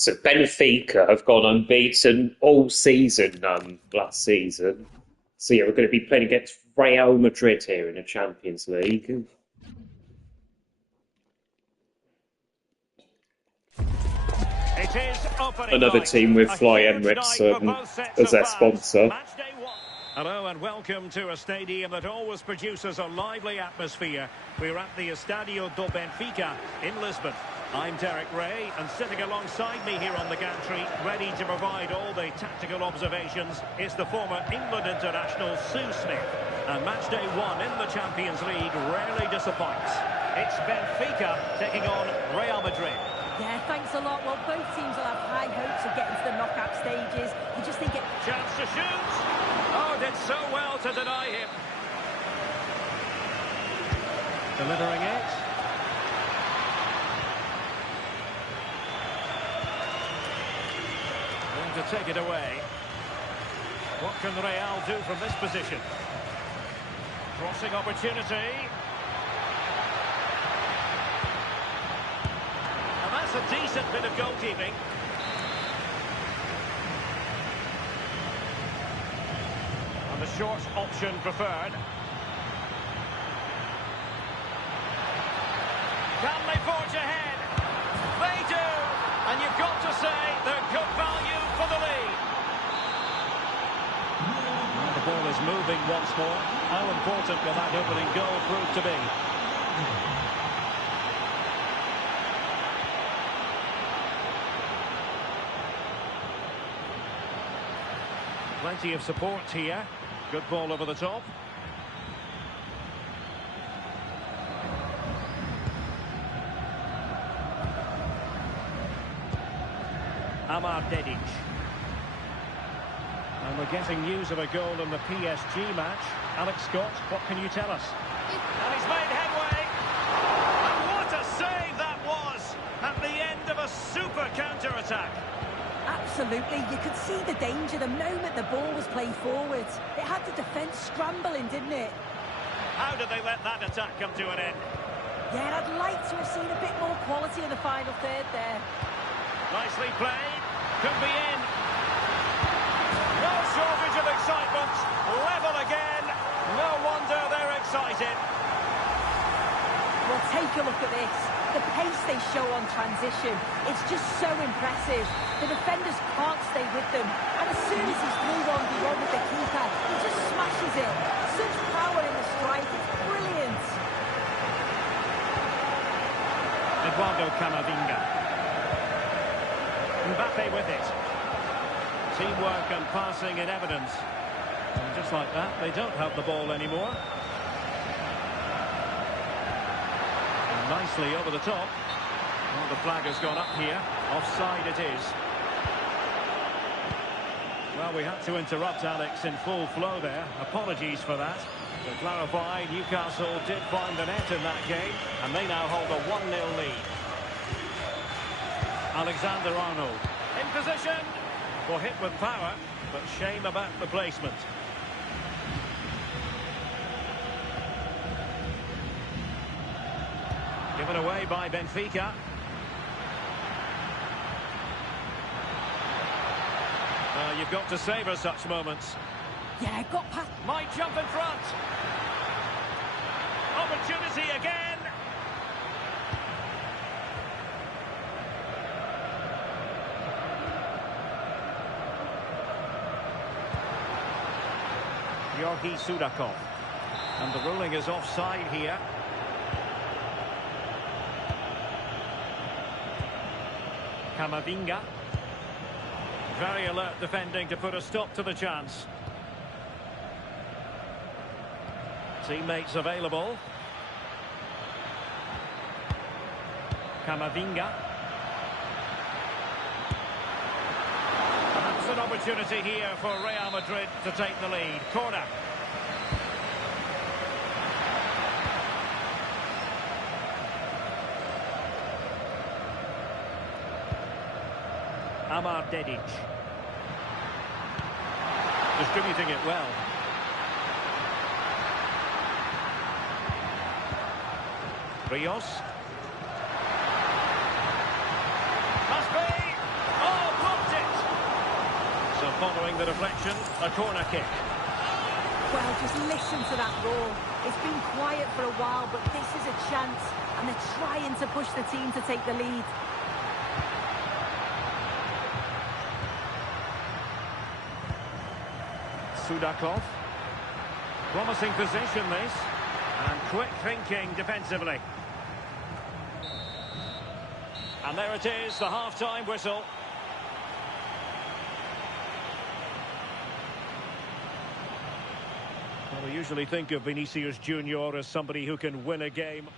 So Benfica have gone unbeaten all season last season. So yeah, we're going to be playing against Real Madrid here in the Champions League. It is Another team with Fly Emirates as their sponsor. Hello and welcome to a stadium that always produces a lively atmosphere. We're at the Estadio do Benfica in Lisbon. I'm Derek Ray, and sitting alongside me here on the gantry, ready to provide all the tactical observations, is the former England international Sue Smith. And match day one in the Champions League rarely disappoints. It's Benfica taking on Real Madrid. Yeah, thanks a lot. Well, both teams will have high hopes of getting to the knockout stages. You just think it... Chance to shoot! Oh, did so well to deny him. Delivering it. Going to take it away. What can Real do from this position? Crossing opportunity. And that's a decent bit of goalkeeping. And the short option preferred. Can they forge ahead? They do! And you've got to say they're good value for the lead. And the ball is moving once more. How important will that opening goal prove to be? Plenty of support here. Good ball over the top. Dedic. And we're getting news of a goal in the PSG match. Alex Scott, what can you tell us? And he's made headway. And what a save that was at the end of a super counter-attack. Absolutely, you could see the danger the moment the ball was played forwards. It had the defence scrambling, didn't it? How did they let that attack come to an end? Yeah, I'd like to have seen a bit more quality in the final third there. Nicely played. Could be in. No shortage of excitement. Level again. No wonder they're excited. Well, take a look at this. The pace they show on transition, it's just so impressive. The defenders can't stay with them. And as soon as he's through 1v1 with the keeper, he just smashes it. Such power in the strike, it's brilliant. Eduardo Camavinga. Mbappe with it. Teamwork and passing in evidence. And just like that, they don't have the ball anymore. Nicely over the top. Well, the flag has gone up here. Offside it is. Well, we had to interrupt Alex in full flow there. Apologies for that. To clarify, Newcastle did find the net in that game, and they now hold a 1-0 lead. Alexander-Arnold in position. Well, hit with power, but shame about the placement. Given away by Benfica. You've got to savour such moments. Yeah, got past. Might jump in front. Opportunity again. Georgi Sudakov. And the ruling is offside here. Camavinga. Very alert defending to put a stop to the chance. Teammates available. Camavinga. That's an opportunity here for Real Madrid to take the lead. Corner. Dedic. Distributing it well. Rios. Must be. following the deflection, a corner kick. Well, just listen to that roar. It's been quiet for a while, but this is a chance, and they're trying to push the team to take the lead. Sudakov. Promising position, this. And quick thinking defensively. And there it is, the half-time whistle. Well, we usually think of Vinicius Junior as somebody who can win a game.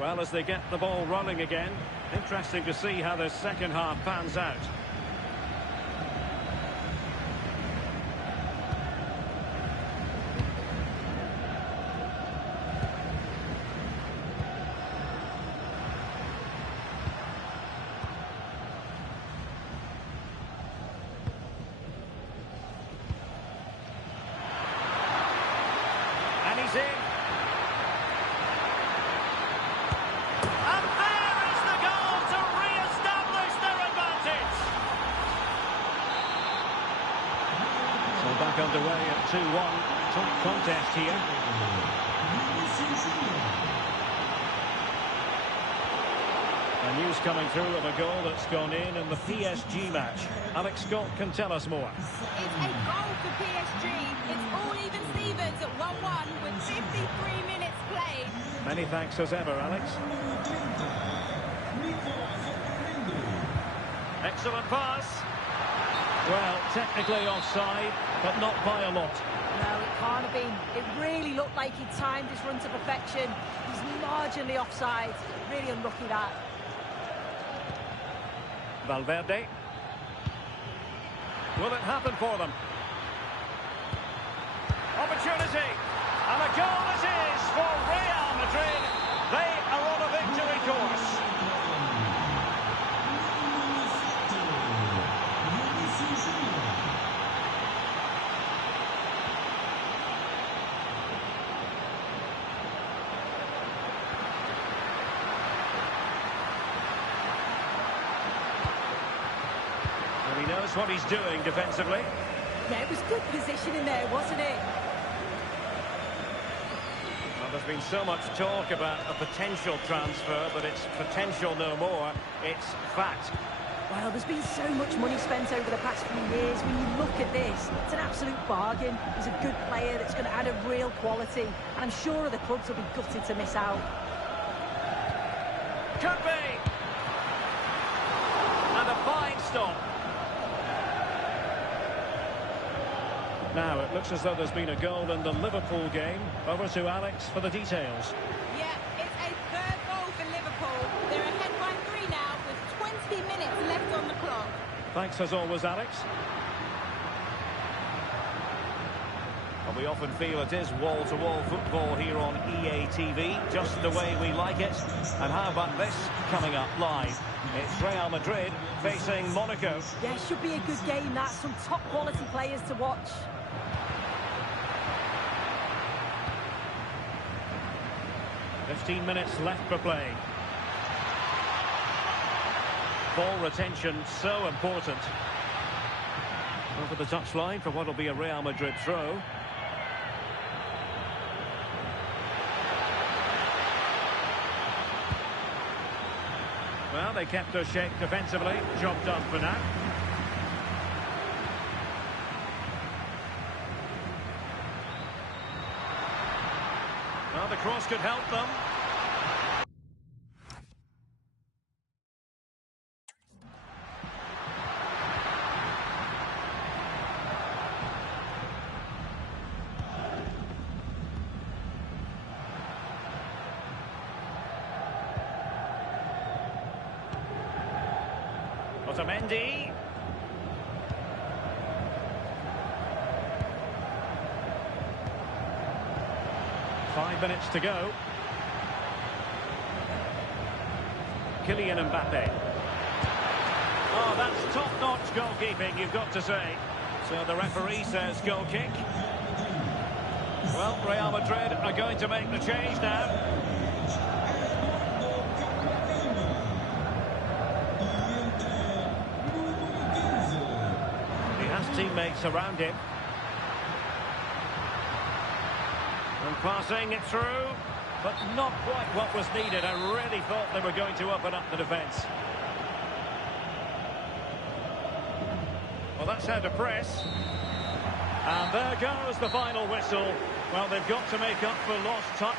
Well, as they get the ball rolling again, interesting to see how the second half pans out. And he's in. And there is the goal to re-establish their advantage. So back underway at 2-1. Tight contest here. And news coming through of a goal that's gone in the PSG match. Alex Scott can tell us more. It's a goal for PSG. It's all even Stevens at 1-1 with 53 minutes played. Many thanks as ever, Alex. Excellent pass. Well, technically offside, but not by a lot. No, it can't have been. It really looked like he timed his run to perfection. He's marginally offside. Really unlucky that. Valverde. Will it happen for them? Opportunity. And a goal it is for Real Madrid. They are on a victory course. And he knows what he's doing defensively. Yeah, it was good positioning there, wasn't it? Well, there's been so much talk about a potential transfer, but it's potential no more. It's fact. Well, there's been so much money spent over the past few years. When you look at this, it's an absolute bargain. He's a good player that's going to add a real quality. And I'm sure the clubs will be gutted to miss out. Could be. And a fine stop. Now, it looks as though there's been a goal in the Liverpool game. Over to Alex for the details. Yeah, it's a third goal for Liverpool. They're ahead by 3 now with 20 minutes left on the clock. Thanks as always, Alex. And we often feel it is wall-to-wall football here on EA TV, just the way we like it. And how about this coming up live? It's Real Madrid facing Monaco. Yeah, it should be a good game. That's some top-quality players to watch. $15 minutes left for play. Ball retention so important. Over the touchline for what will be a Real Madrid throw. Well, they kept their shape defensively. Job done for now. Well, the cross could help them. Otamendi. Five minutes to go. Kylian Mbappe. Oh, Oh, that's top-notch goalkeeping, you've got to say. So the referee says goal kick. Well, Real Madrid are going to make the change now. He has teammates around him. And passing it through, but not quite what was needed. I really thought they were going to open up the defence. Well, that's how to press. And there goes the final whistle. Well, they've got to make up for lost time.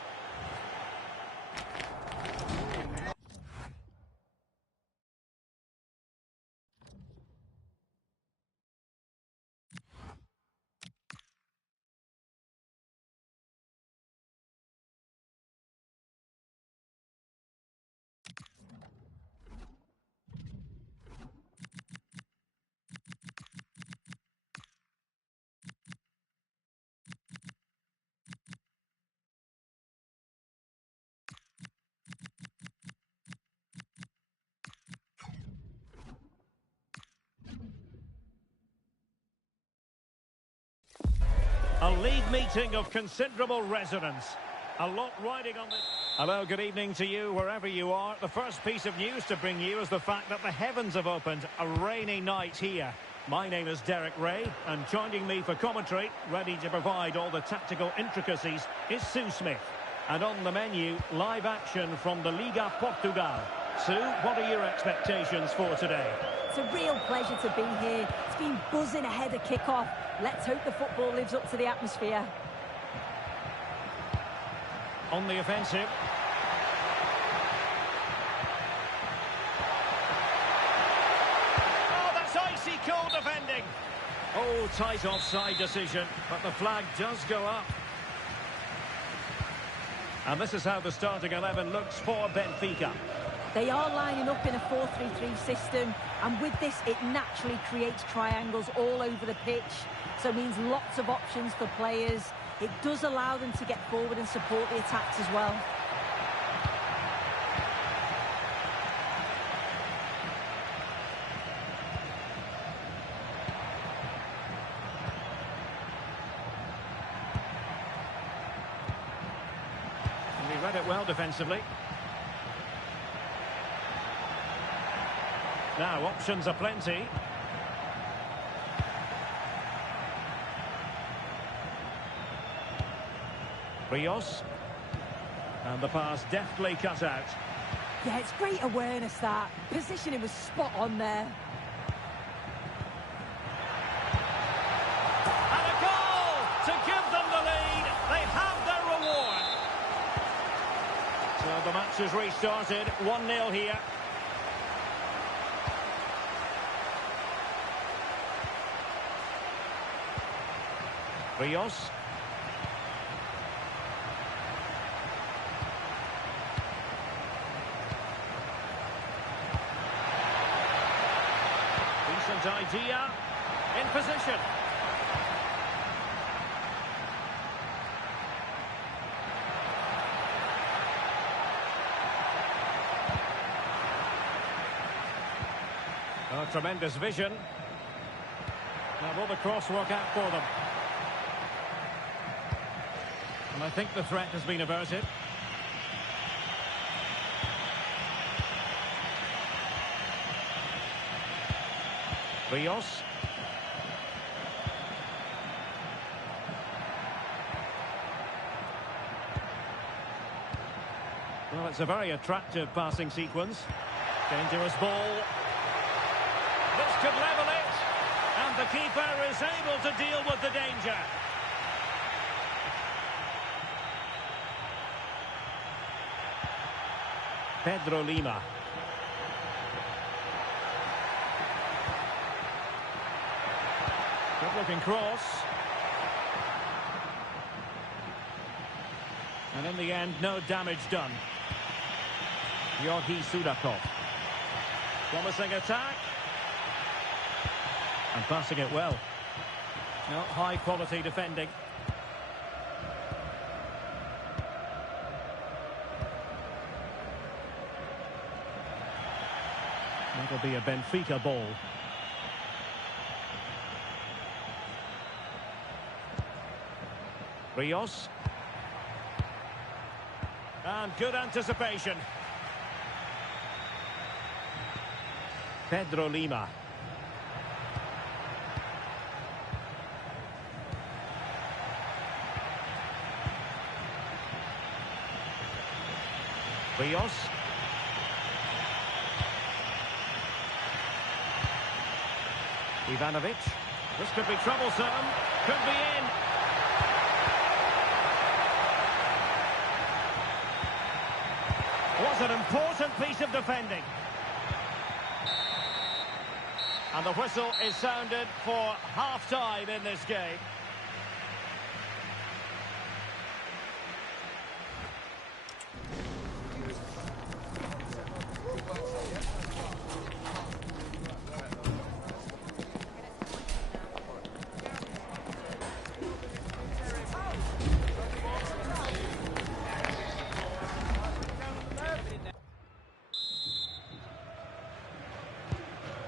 A league meeting of considerable resonance. A lot riding on the... Hello, good evening to you wherever you are. The first piece of news to bring you is the fact that the heavens have opened. A rainy night here. My name is Derek Ray, and joining me for commentary, ready to provide all the tactical intricacies, is Sue Smith. And on the menu, live action from the Liga Portugal. Sue, what are your expectations for today? It's a real pleasure to be here. It's been buzzing ahead of kick-off. Let's hope the football lives up to the atmosphere. On the offensive. Oh, that's icy cold defending. Oh, tight offside decision, but the flag does go up. And this is how the starting 11 looks for Benfica. They are lining up in a 4-3-3 system, and with this, it naturally creates triangles all over the pitch, so it means lots of options for players. It does allow them to get forward and support the attacks as well. And he read it well defensively. Now, options are plenty. Rios. And the pass deftly cut out. Yeah, it's great awareness, that. Positioning was spot on there. And a goal to give them the lead. They have their reward. So the match has restarted. 1-0 here. Rios. Decent idea. In position. Oh, tremendous vision. Now will the cross work out for them? And I think the threat has been averted. Rios. Well, it's a very attractive passing sequence. Dangerous ball. This could level it. And the keeper is able to deal with the danger. Pedro Lima. Good looking cross. And in the end, no damage done. Georgi Sudakov. Promising attack. And passing it well. No, high quality defending. Will be a Benfica ball. Rios. And good anticipation. Pedro Lima. Rios. Ivanovic. This could be troublesome. Could be in. Was an important piece of defending. And the whistle is sounded for half-time in this game.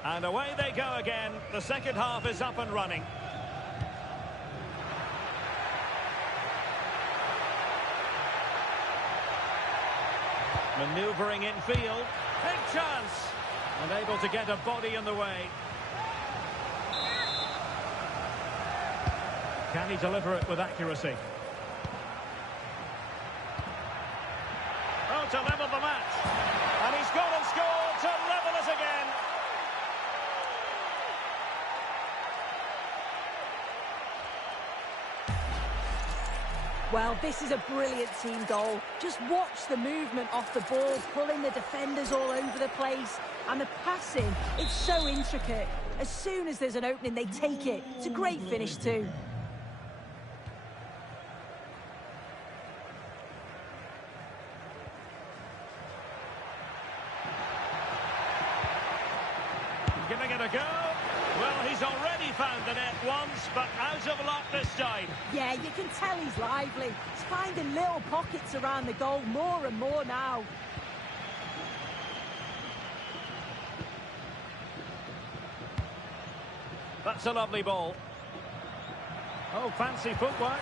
And away they go again. The second half is up and running. Manoeuvring infield. Big chance. Unable to get a body in the way. Can he deliver it with accuracy? Oh, to level the match. And he's gone and scored to level it again. Well, this is a brilliant team goal. Just watch the movement off the ball, pulling the defenders all over the place. And the passing, it's so intricate. As soon as there's an opening, they take it. It's a great finish too. Giving it a go. Well, he's already found the net once, but out of luck this time. Yeah, you can tell he's lively. He's finding little pockets around the goal more and more now. That's a lovely ball. Oh, fancy footwork.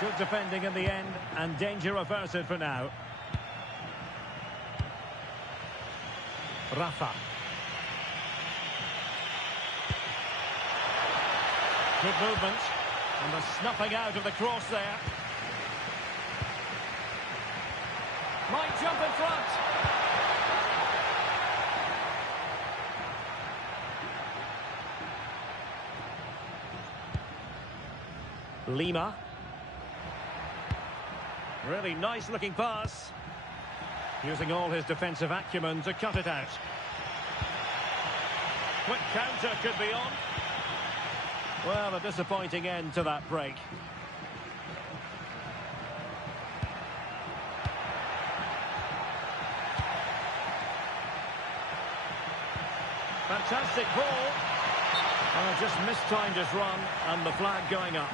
Good defending in the end, and danger averted for now. Rafa. Good movement. And the snuffing out of the cross there. Might jump in front. Lima. Really nice looking pass. Using all his defensive acumen to cut it out. Quick counter could be on. Well, a disappointing end to that break. Fantastic ball. Oh, just mistimed his run, and the flag going up.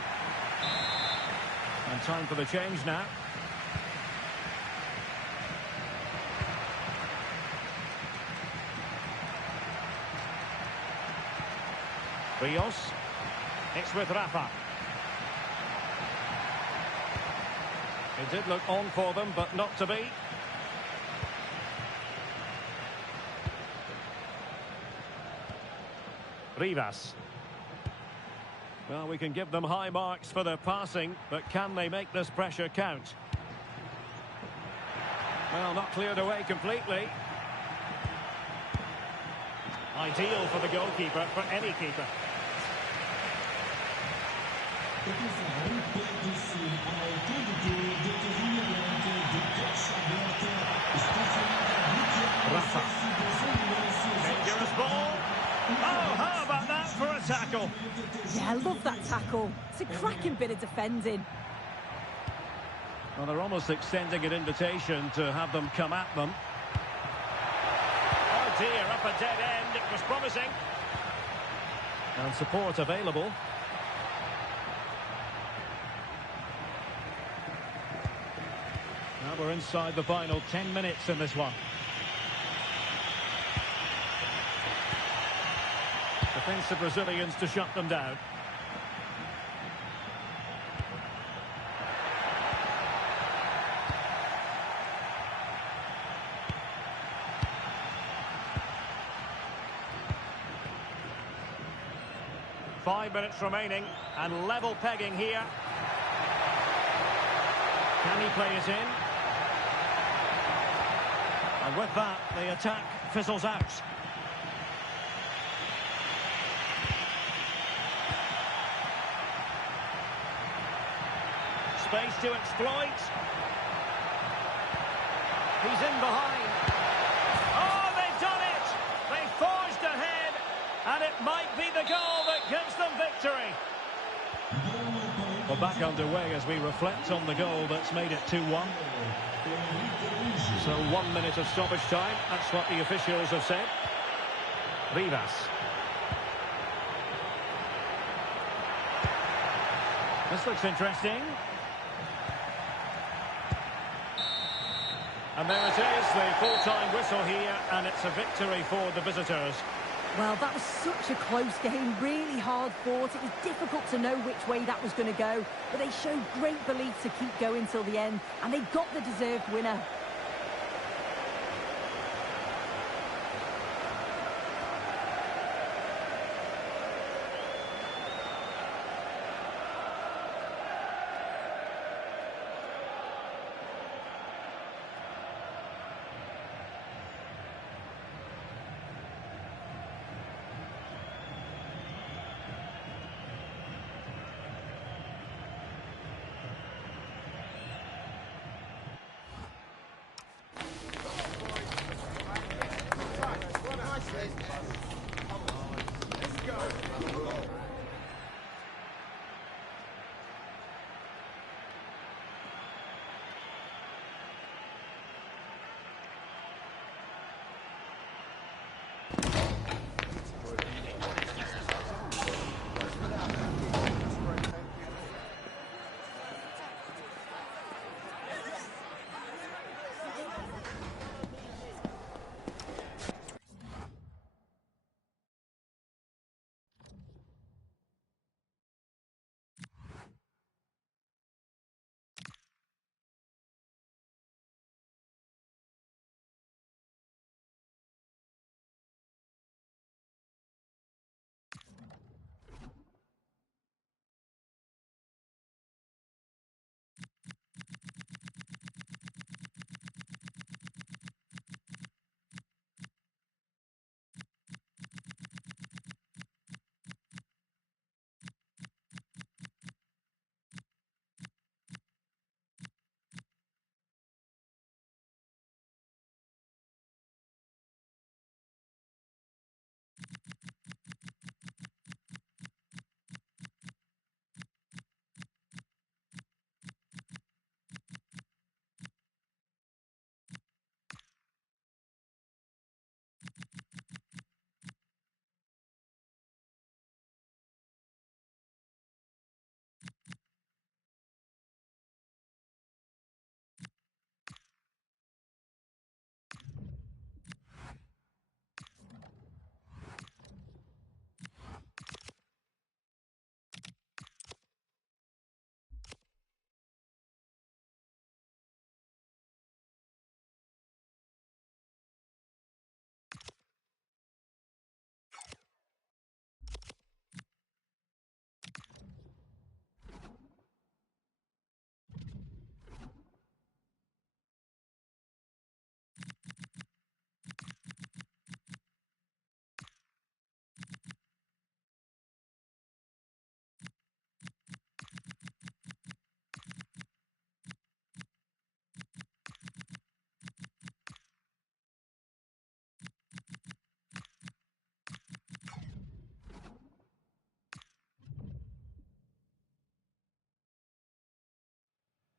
And time for the change now. Rios. It's with Rafa. It did look on for them, but not to be. Rivas. Well, we can give them high marks for their passing, but can they make this pressure count? Well, not cleared away completely. Ideal for the goalkeeper, for any keeper. Rafa. Dangerous ball. Oh, how about that for a tackle? Yeah, I love that tackle. It's a cracking bit of defending. Well, they're almost extending an invitation to have them come at them. Oh dear, up a dead end. It was promising. And support available. Now we're inside the final 10 minutes in this one. Thinks the Brazilians to shut them down. Five minutes remaining, and level pegging here. Can he play it in? And with that, the attack fizzles out. Space to exploit. He's in behind. Oh, they've done it! They forged ahead, and it might be the goal that gives them victory. We're back underway as we reflect on the goal that's made it 2-1. So 1 minute of stoppage time, that's what the officials have said. Rivas. This looks interesting. And there it is, the full-time whistle here, and it's a victory for the visitors. Well, that was such a close game, really hard fought. It was difficult to know which way that was going to go, but they showed great belief to keep going till the end, and they got the deserved winner.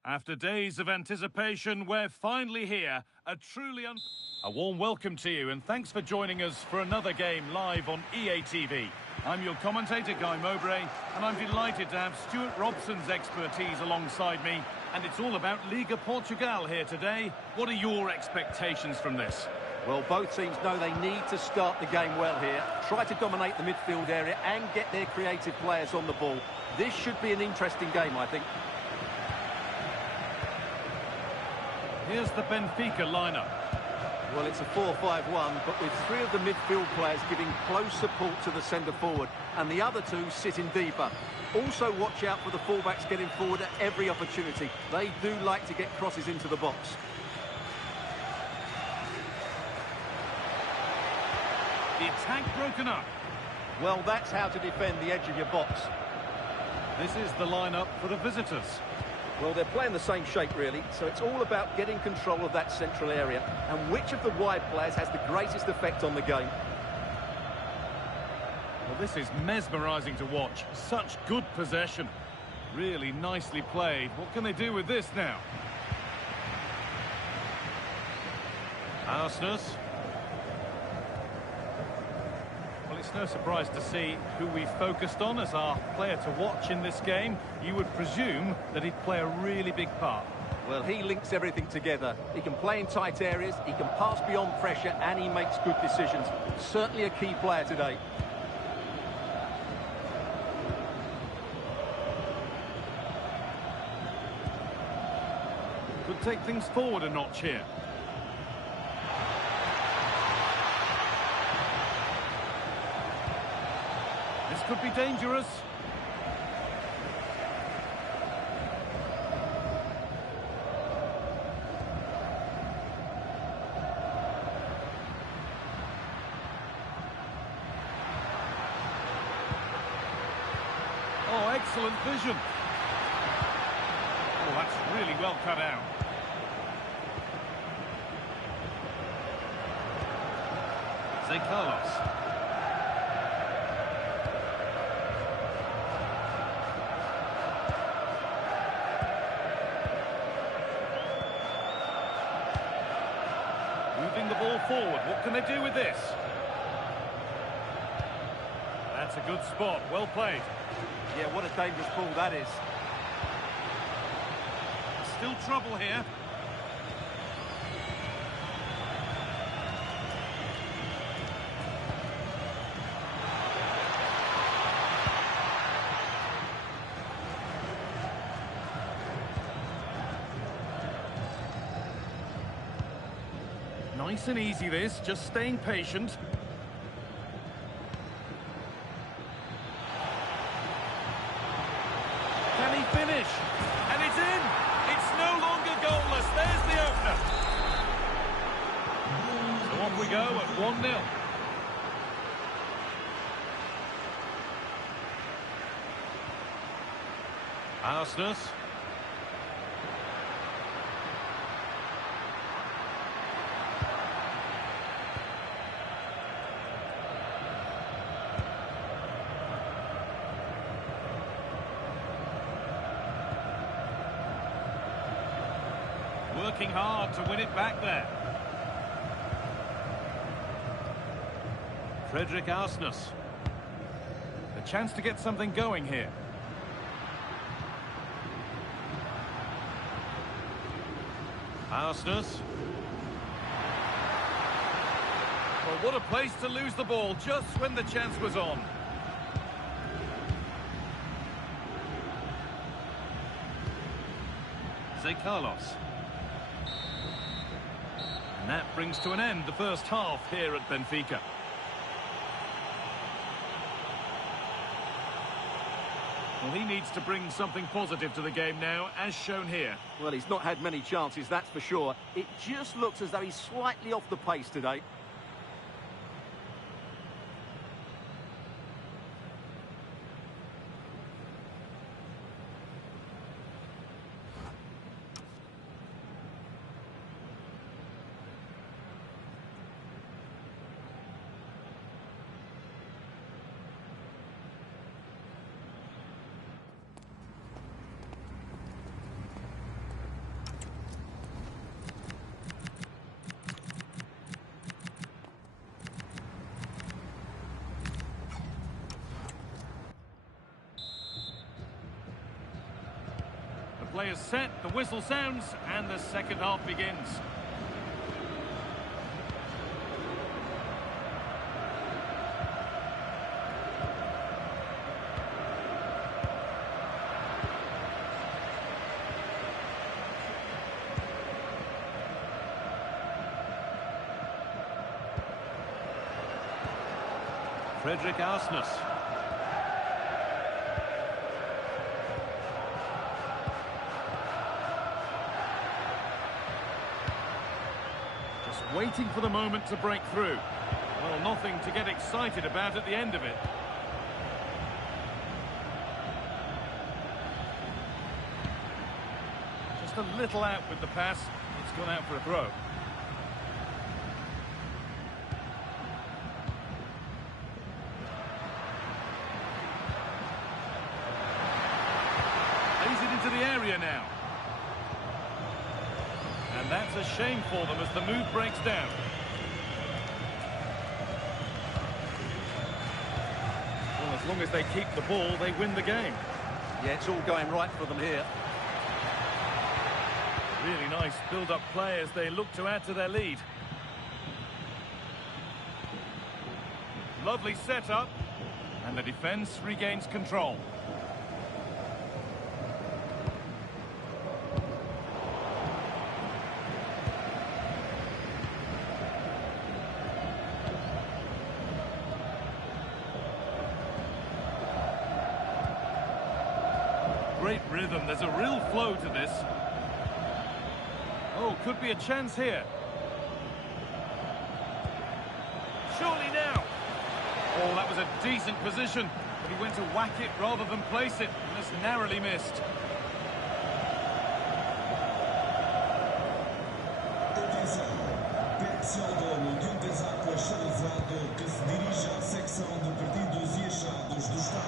After days of anticipation, we're finally here. A warm welcome to you, and thanks for joining us for another game live on EA TV. I'm your commentator, Guy Mowbray, and I'm delighted to have Stuart Robson's expertise alongside me. And it's all about Liga Portugal here today. What are your expectations from this? Well, both teams know they need to start the game well here. Try to dominate the midfield area and get their creative players on the ball. This should be an interesting game, I think. Here's the Benfica lineup. Well, it's a 4-5-1, but with three of the midfield players giving close support to the centre forward, and the other two sitting deeper. Also, watch out for the fullbacks getting forward at every opportunity. They do like to get crosses into the box. The attack broken up. Well, that's how to defend the edge of your box. This is the lineup for the visitors. Well, they're playing the same shape, really, so it's all about getting control of that central area and which of the wide players has the greatest effect on the game. Well, this is mesmerising to watch. Such good possession. Really nicely played. What can they do with this now? Arsenal. Well, it's no surprise to see who we focused on as our player to watch in this game. You would presume that he'd play a really big part. Well, he links everything together. He can play in tight areas, he can pass beyond pressure, and he makes good decisions. Certainly a key player today. Could take things forward a notch here. This could be dangerous. Oh, excellent vision. Oh, that's really well cut out. Carlos. Moving the ball forward. What can they do with this? That's a good spot. Well played. Yeah, what a dangerous ball that is. Still trouble here. Nice and easy this, just staying patient. Can he finish? And it's in! It's no longer goalless, there's the opener. So off we go at 1-0. Arsenal. Working hard to win it back there. Frederick Arsenis. A chance to get something going here. Arsenis. Well, what a place to lose the ball just when the chance was on. Carlos. And that brings to an end the first half here at Benfica. Well, he needs to bring something positive to the game now, as shown here. Well, he's not had many chances, that's for sure. It just looks as though he's slightly off the pace today. Players set, the whistle sounds, and the second half begins. Frederick Arsness. Just waiting for the moment to break through. Well, nothing to get excited about at the end of it. Just a little out with the pass. It's gone out for a throw. Plays it into the area now. And that's a shame for them as the move breaks down. Well, as long as they keep the ball, they win the game. Yeah, it's all going right for them here. Really nice build-up play as they look to add to their lead. Lovely setup, and the defence regains control. Great rhythm, there's a real flow to this. Oh, could be a chance here. Surely now. Oh, that was a decent position, but he went to whack it rather than place it, and just narrowly missed.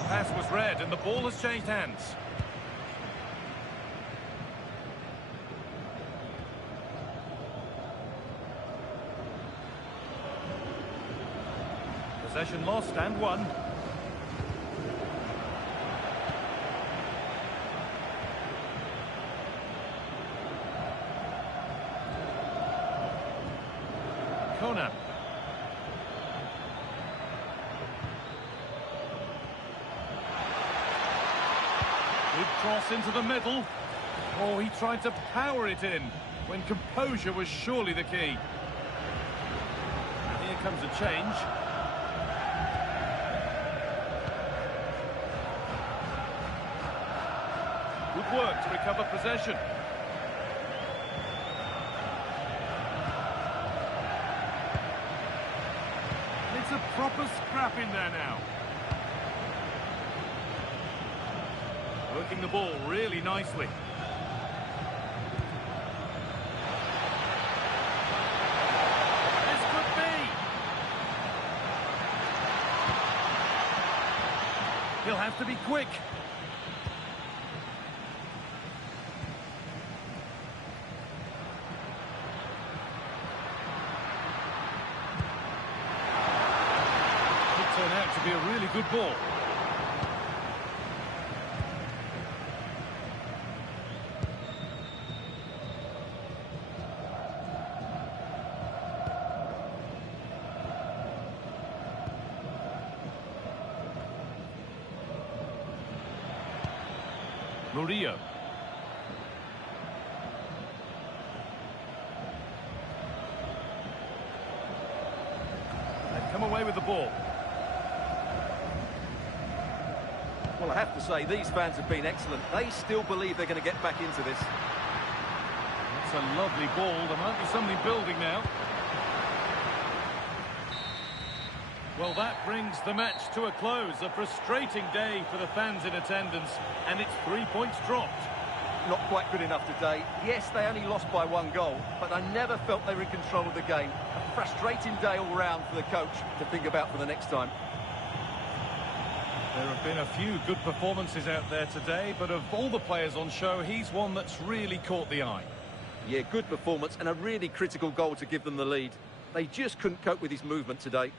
Pass was read, and the ball has changed hands. Possession lost and won. Conan. Good cross into the middle. Oh, he tried to power it in when composure was surely the key. And here comes a change. Good work to recover possession. It's a proper scrap in there now. Working the ball really nicely. This could be. He'll have to be quick. Turn out to be a really good ball. Murillo. They've come away with the ball. Well, I have to say, these fans have been excellent. They still believe they're going to get back into this. That's a lovely ball. There might be something building now. Well, that brings the match to a close. A frustrating day for the fans in attendance, and it's 3 points dropped. Not quite good enough today. Yes, they only lost by 1 goal, but I never felt they were in control of the game. A frustrating day all round for the coach to think about for the next time. There have been a few good performances out there today, but of all the players on show, he's one that's really caught the eye. Yeah, good performance and a really critical goal to give them the lead. They just couldn't cope with his movement today.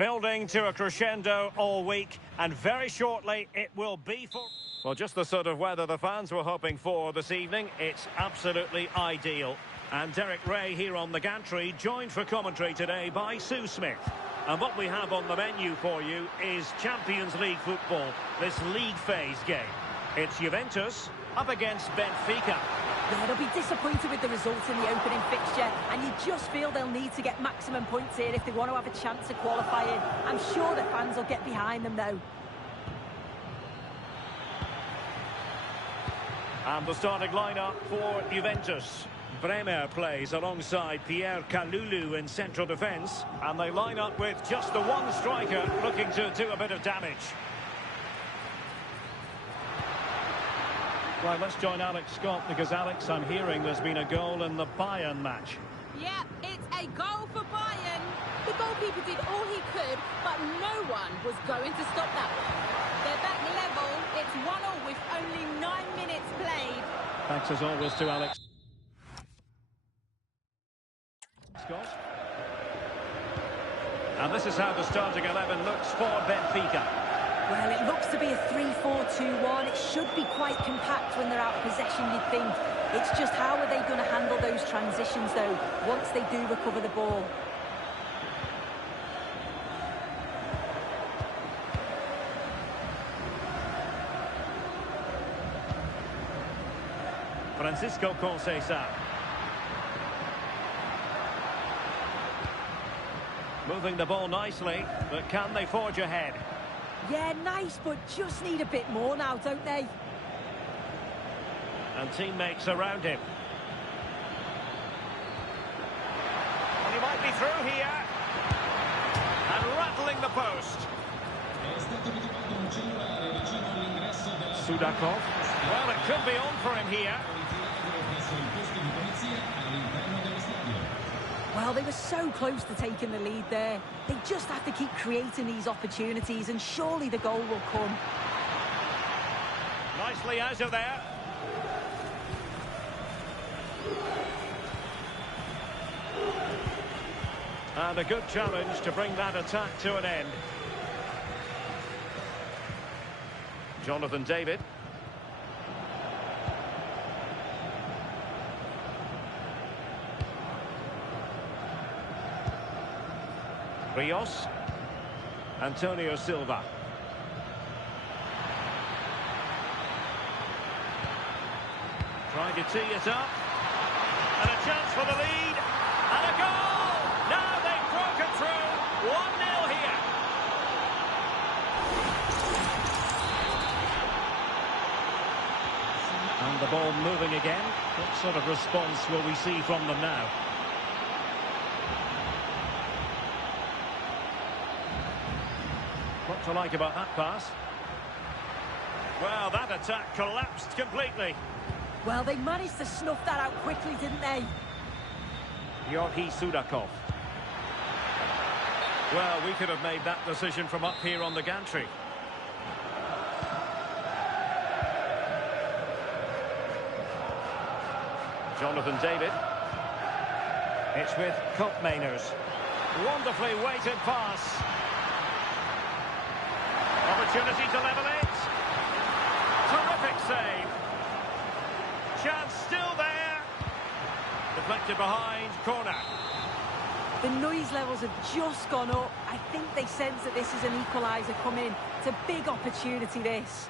Building to a crescendo all week, and very shortly it will be for... Well, just the sort of weather the fans were hoping for this evening. It's absolutely ideal. And Derek Ray here on the gantry, joined for commentary today by Sue Smith. And what we have on the menu for you is Champions League football, this league phase game. It's Juventus up against Benfica. Yeah, they'll be disappointed with the result in the opening fixture, and you just feel they'll need to get maximum points here if they want to have a chance of qualifying. I'm sure the fans will get behind them, though. And the starting lineup for Juventus. Bremer plays alongside Pierre Kalulu in central defence, and they line up with just the one striker looking to do a bit of damage. Right, let's join Alex Scott, because Alex, I'm hearing there's been a goal in the Bayern match. Yeah, it's a goal for Bayern. The goalkeeper did all he could, but no one was going to stop that one. They're back level. It's 1-1 with only 9 minutes played. Thanks as always to Alex. Scott. And this is how the starting 11 looks for Benfica. Well, it looks to be a 3-4-2-1. It should be quite compact when they're out of possession, you'd think. It's just how are they going to handle those transitions, though, once they do recover the ball. Francisco Conceição. Moving the ball nicely, but can they forge ahead? Yeah, nice, but just need a bit more now, don't they? And teammates around him. And he might be through here. And rattling the post. Sudakov. Well, it could be on for him here. Well, they were so close to taking the lead there. They just have to keep creating these opportunities, and surely the goal will come. Nicely out of there. And a good challenge to bring that attack to an end. Jonathan David. Rios. Antonio Silva. Trying to tee it up. And a chance for the lead. And a goal! Now they've broken through. 1-0 here. And the ball moving again. What sort of response will we see from them now? What to like about that pass? Well, that attack collapsed completely. Well, they managed to snuff that out quickly, didn't they? Georgi Sudakov. Well, we could have made that decision from up here on the gantry. Jonathan David. It's with Koopmeiners. Wonderfully weighted pass. Opportunity to level it. Terrific save. Chance still there. Deflected behind, corner. The noise levels have just gone up. I think they sense that this is an equaliser coming. It's a big opportunity, this.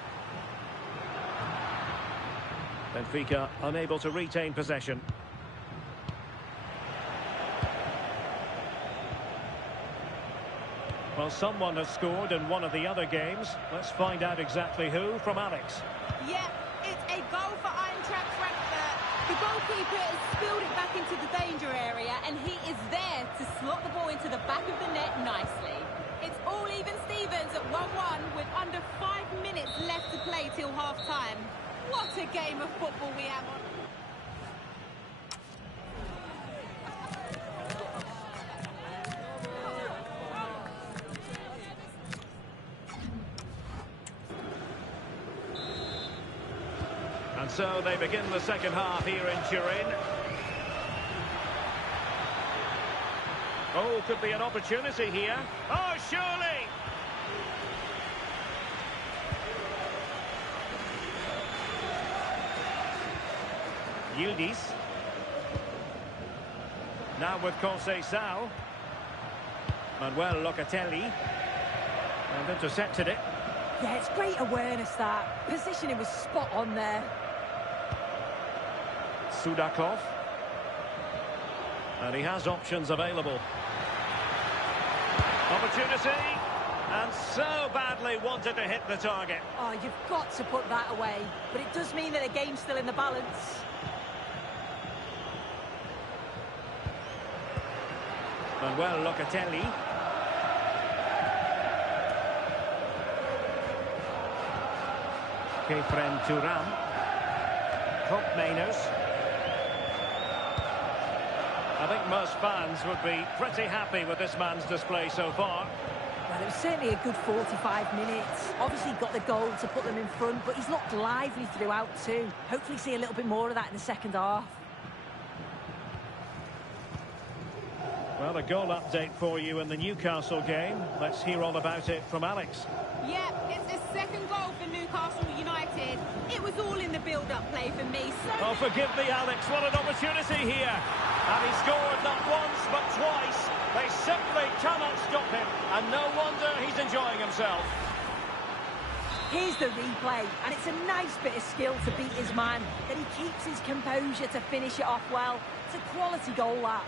Benfica unable to retain possession. Well, someone has scored in one of the other games. Let's find out exactly who from Alex. Yeah, it's a goal for Eintracht Frankfurt. The goalkeeper has spilled it back into the danger area, and he is there to slot the ball into the back of the net nicely. It's all even Stevens at 1-1 with under 5 minutes left to play till half-time. What a game of football we have on. And so they begin the second half here in Turin. Oh, could be an opportunity here. Oh, surely! Yildiz. Now with Conceição. Manuel Locatelli. And intercepted it. Yeah, it's great awareness, that. Positioning was spot on there. Sudakov. And he has options available. Opportunity. And so badly wanted to hit the target. Oh, you've got to put that away. But it does mean that the game's still in the balance. Manuel Locatelli. Kefren Turam. Top Mainers. I think most fans would be pretty happy with this man's display so far. Well, it was certainly a good 45 minutes. Obviously got the goal to put them in front, but he's looked lively throughout too. Hopefully see a little bit more of that in the second half. Well, a goal update for you in the Newcastle game. Let's hear all about it from Alex. Yeah, it's a second goal for Newcastle United. It was all in the build-up play for me. Oh, forgive me, Alex. What an opportunity here. And he scored not once, but twice. They simply cannot stop him. And no wonder he's enjoying himself. Here's the replay, and it's a nice bit of skill to beat his man. Then he keeps his composure to finish it off well. It's a quality goal, that.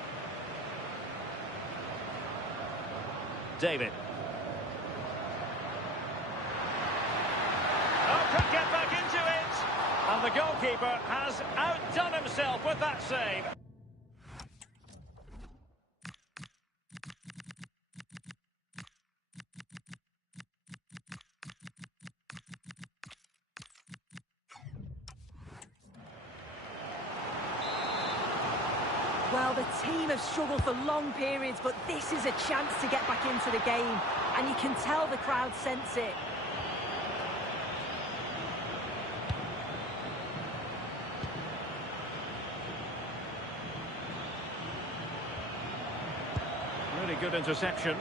David. Oh, could get back into it. And the goalkeeper has outdone himself with that save. Well, the team have struggled for long periods, but this is a chance to get back into the game. And you can tell the crowd sense it. Really good interception.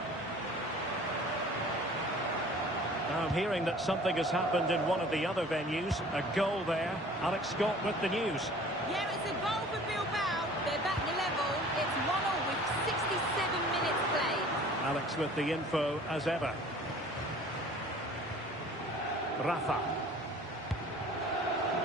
Now I'm hearing that something has happened in one of the other venues. A goal there. Alex Scott with the news. Yeah, it's a goal for Bilbao. They're back to level. It's 1-1 with 67 minutes played. Alex with the info as ever. Rafa.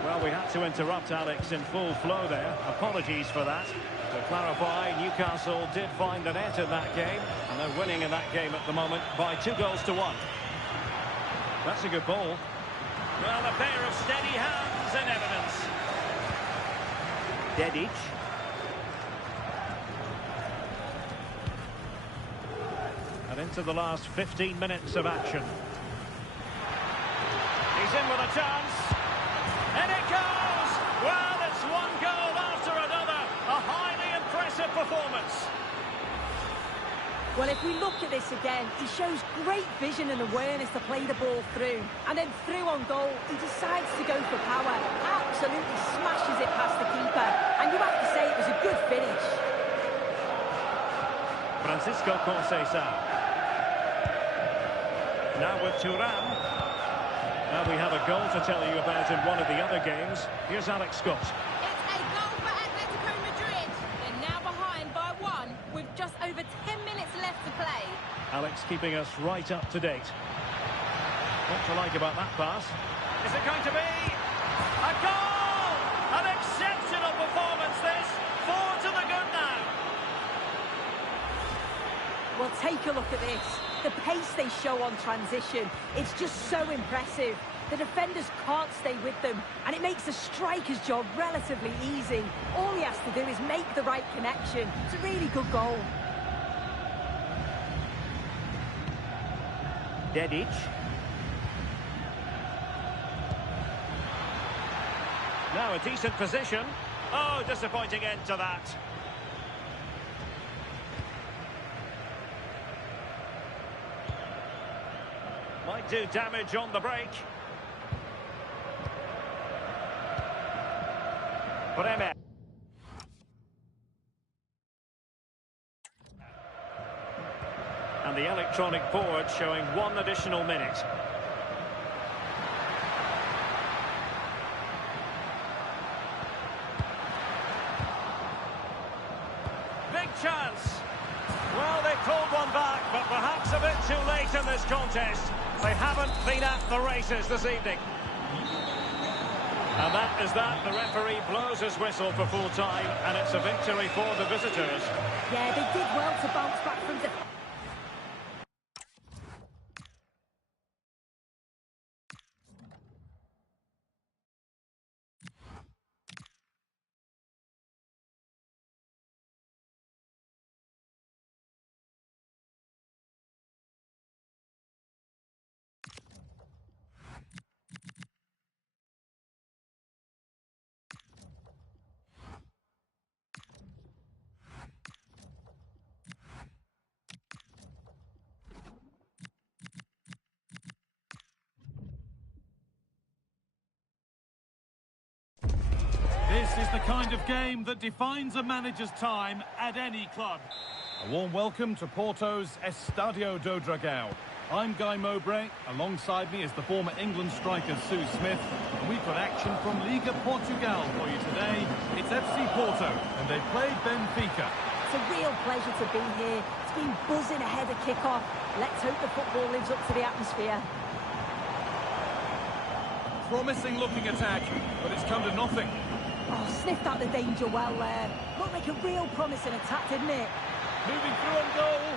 Well, we had to interrupt Alex in full flow there. Apologies for that. To clarify, Newcastle did find the net in that game, and they're winning in that game at the moment by 2-1. That's a good ball. Well, a pair of steady hands in evidence. Dedic. And into the last 15 minutes of action. He's in with a chance. And it goes! Well, it's one goal after another. A highly impressive performance. Well, if we look at this again, he shows great vision and awareness to play the ball through. And then through on goal, he decides to go for power. Absolutely smashes it past the keeper. And you have to say it was a good finish. Francisco Conceição. Now with Turam. Now we have a goal to tell you about in one of the other games. Here's Alex Scott. It's a goal for Atletico Madrid. They're now behind by 1 with just over 10 minutes left to play. Alex keeping us right up to date. What to like about that pass? Is it going to be a goal? An exceptional performance this. 4 to the good now. Well, take a look at this. The pace they show on transition, it's just so impressive. The defenders can't stay with them, and it makes the striker's job relatively easy. All he has to do is make the right connection. It's a really good goal. Dedic. Now a decent position. Oh, disappointing end to that. Might do damage on the break. Bremer. electronic board showing 1 additional minute. Big chance. Well, they called one back, but perhaps a bit too late in this contest. They haven't been at the races this evening. And that is that. The referee blows his whistle for full time, and it's a victory for the visitors. Yeah, they did well to bounce back from the... This is the kind of game that defines a manager's time at any club. A warm welcome to Porto's Estadio do Dragão. I'm Guy Mowbray. Alongside me is the former England striker Sue Smith. And we've got action from Liga Portugal for you today. It's FC Porto, and they play Benfica. It's a real pleasure to be here. It's been buzzing ahead of kick-off. Let's hope the football lives up to the atmosphere. Promising looking attack, but it's come to nothing. Oh, sniffed out the danger well there. Looked like a real promising attack, didn't it? Moving through on goal.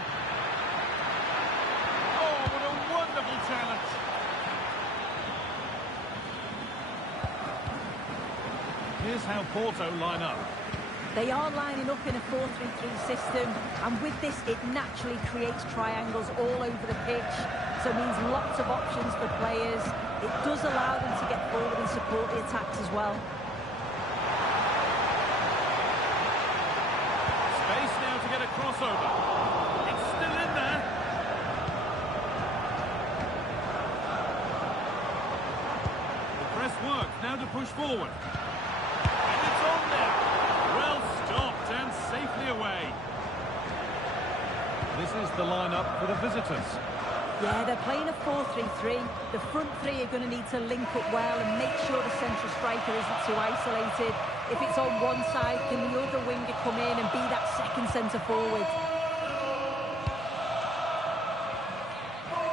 Oh, what a wonderful challenge. Here's how Porto line up. They are lining up in a 4-3-3 system, and with this, it naturally creates triangles all over the pitch, so it means lots of options for players. It does allow them to get forward and support the attacks as well. Space now to get a crossover. It's still in there. The press works, now to push forward. And it's on there. Well stopped and safely away. This is the lineup for the visitors. Yeah, they're playing a 4-3-3. The front three are going to need to link up well and make sure the central striker isn't too isolated. If it's on one side, can the other winger come in and be that second centre forward?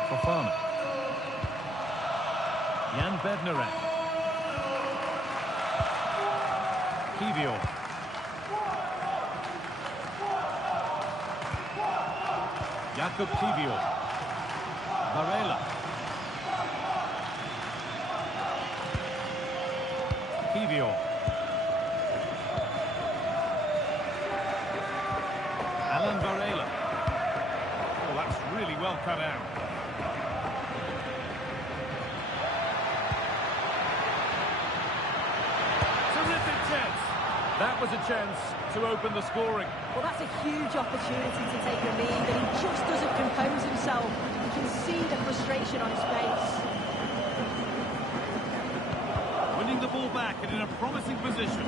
Fofana. Jan Bednarek. Kivior. Jakub Kivior. Varela. Kivior. Alan Varela. Oh, that's really well cut out. Terrific chance. That was a chance to open the scoring. Well, that's a huge opportunity to take a lead, and he just doesn't compose himself. You can see the frustration on his face. Winning the ball back and in a promising position.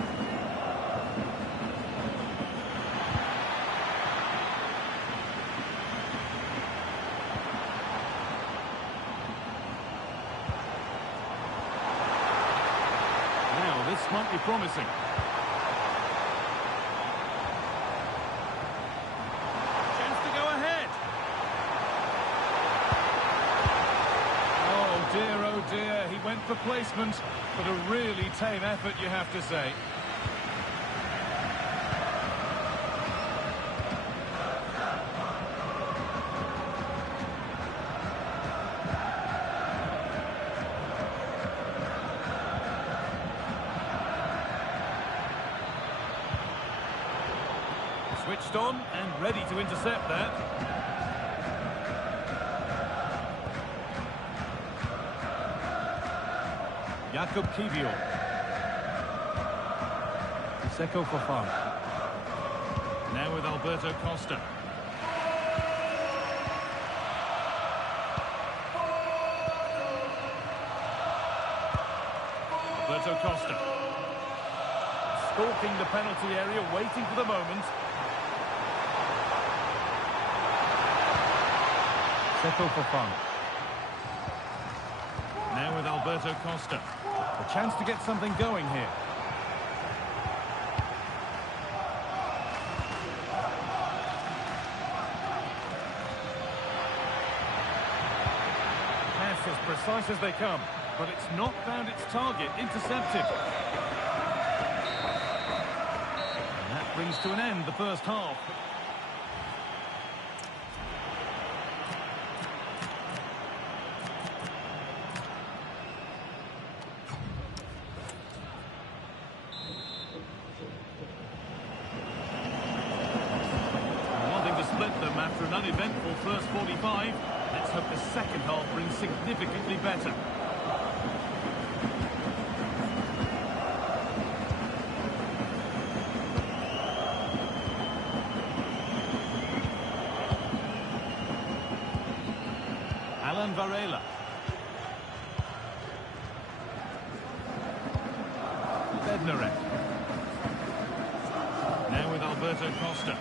Now, this might be promising. Oh dear, he went for placement, but a really tame effort, you have to say. Switched on and ready to intercept that. Jakub Kivior. Seko Fofana. Now with Alberto Costa. Alberto Costa. Stalking the penalty area, waiting for the moment. Seko for fun. Now with Alberto Costa. A chance to get something going here. Pass as precise as they come, but it's not found its target. Intercepted. And that brings to an end the first half. Split them after an uneventful first 45. Let's hope the second half brings significantly better. Alan Varela. Bednarek. Now with Alberto Costa.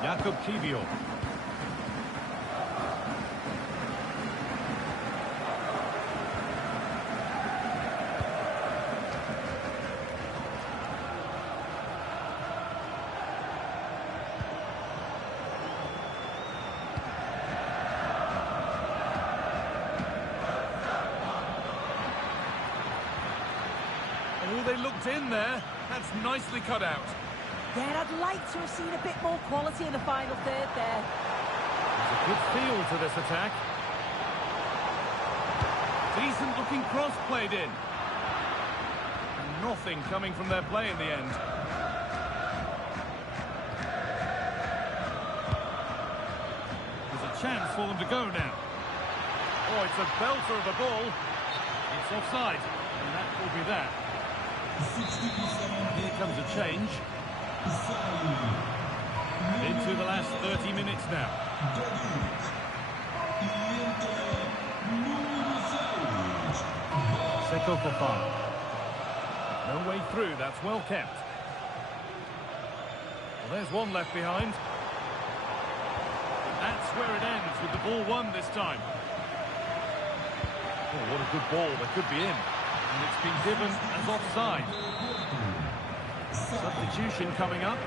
Jakub Kivior. Oh, they looked in there. That's nicely cut out. Yeah, I'd like to have seen a bit more quality in the final third there. There's a good feel to this attack. Decent looking cross played in. Nothing coming from their play in the end. There's a chance for them to go now. Oh, it's a belter of a ball. It's offside, and that will be that. Here comes a change. Into the last 30 minutes now. Seko for fun. No way through, that's well kept. Well, there's one left behind. That's where it ends, with the ball won this time. Oh, what a good ball, that could be in. And it's been given as offside. Substitution coming up.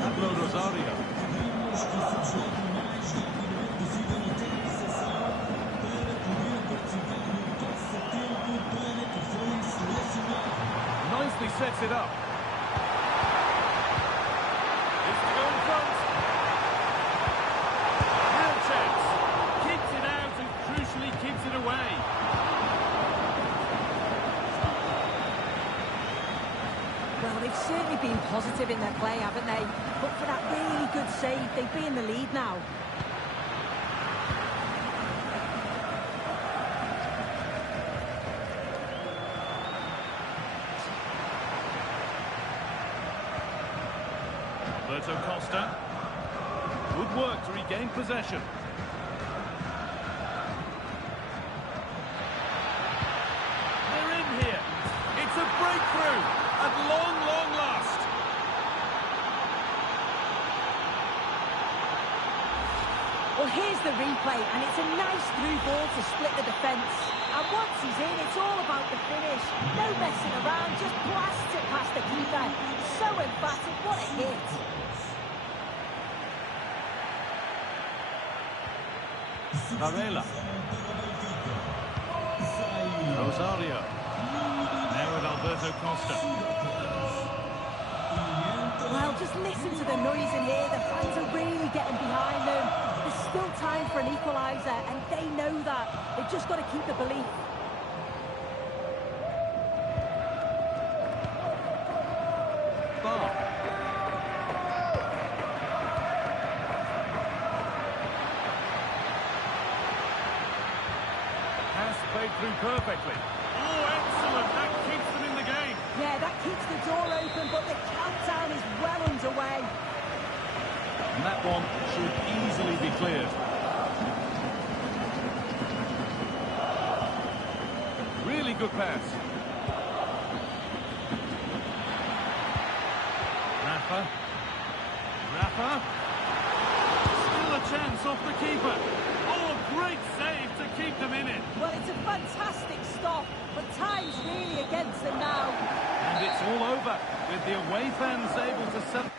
Pablo Rosario. Nicely sets it up. Well, they've certainly been positive in their play, haven't they? But for that really good save, they'd be in the lead now. Alberto Costa. Good work to regain possession. They're in here. It's a breakthrough at long, long last. Well, here's the replay, and it's a nice through ball to split the defence. And once he's in, it's all about the finish. No messing around, just blasts it past the keeper. So emphatic, what a hit. Varela. Rosario. Now with Alberto Costa. Well, just listen to the noise in here. The fans are really getting behind them. There's still time for an equaliser, and they know that. They've just got to keep the belief. Pass played through perfectly. Oh, excellent. That keeps them in the game. Yeah, that keeps the door open, but the countdown is well underway. And that one should easily be cleared. really good pass. Rafa. Still a chance off the keeper. Oh, great save to keep them in it. Well, it's a fantastic stop, but time's really against them now. And it's all over, with the away fans able to settle.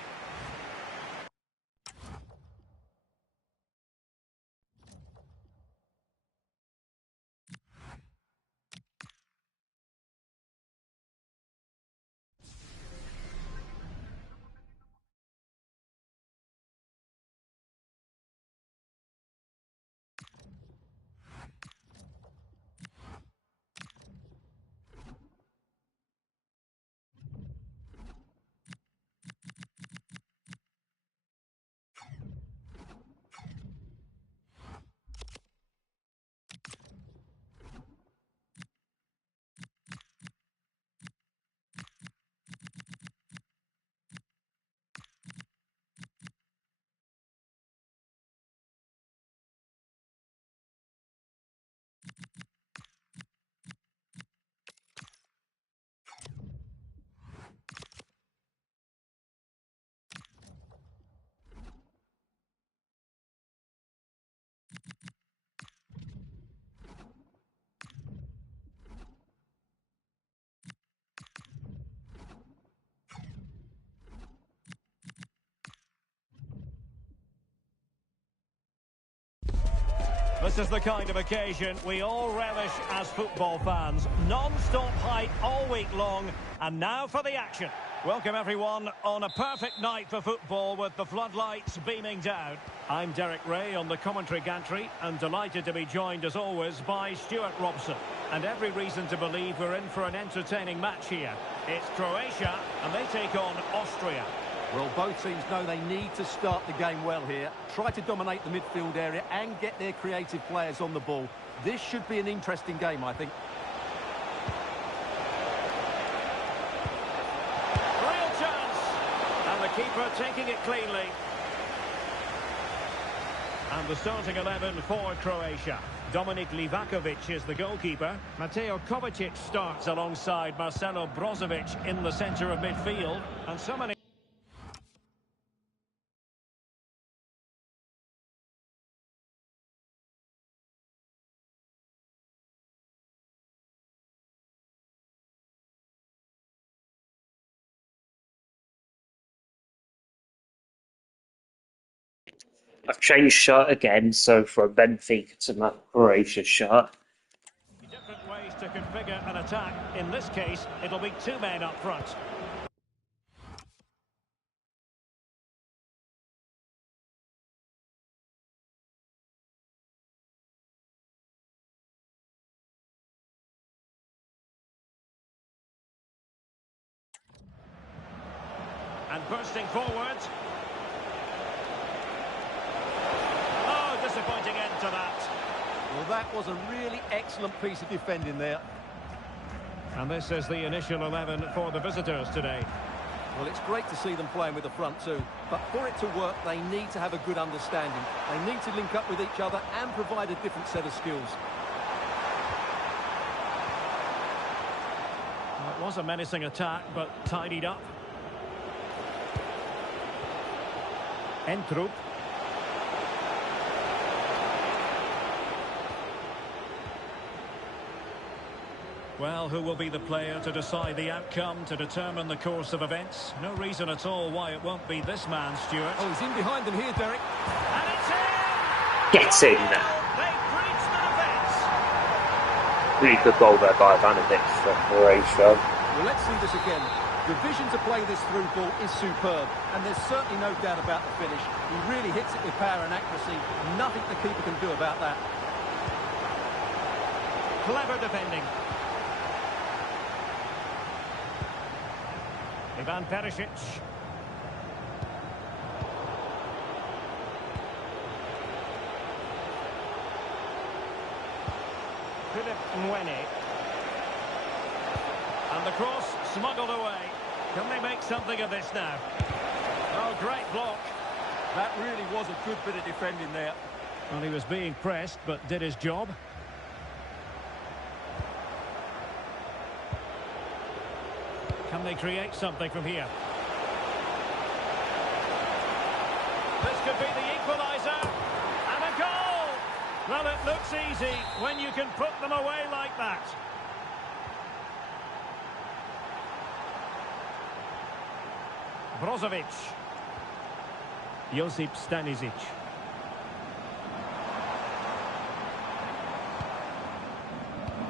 This is the kind of occasion we all relish as football fans. Non-stop hype all week long, and now for the action. Welcome everyone on a perfect night for football with the floodlights beaming down. I'm Derek Ray on the commentary gantry, and delighted to be joined as always by Stuart Robson. And every reason to believe we're in for an entertaining match here. It's Croatia, and they take on Austria. Well, both teams know they need to start the game well here. Try to dominate the midfield area and get their creative players on the ball. This should be an interesting game, I think. Real chance! And the keeper taking it cleanly. And the starting 11 for Croatia. Dominik Livakovic is the goalkeeper. Mateo Kovacic starts alongside Marcelo Brozovic in the centre of midfield. And so many... I've changed shirt again, so from Benfica to my Croatia shirt. Different ways to configure an attack. In this case, it'll be two men up front. And bursting forward. Oh, disappointing end to that. Well, that was a really excellent piece of defending there. And this is the initial 11 for the visitors today. Well, it's great to see them playing with the front two, but for it to work, they need to have a good understanding. They need to link up with each other and provide a different set of skills. Well, it was a menacing attack, but tidied up. Entrup. Well, who will be the player to decide the outcome, to determine the course of events? No reason at all why it won't be this man, Stuart. Oh, he's in behind them here, Derek. And it's in! Gets in. They breached the defence! Really good goal there by Ivanovic for Croatia. Well, let's see this again. The vision to play this through ball is superb, and there's certainly no doubt about the finish. He really hits it with power and accuracy. Nothing the keeper can do about that. Clever defending. Ivan Perisic. Philip Mwene. And the cross smuggled away. Can they make something of this now? Oh, great block. That really was a good bit of defending there. Well, he was being pressed, but did his job. Can they create something from here? This could be the equaliser. And a goal! Well, it looks easy when you can put them away like that. Brozovic. Josip Stanisic.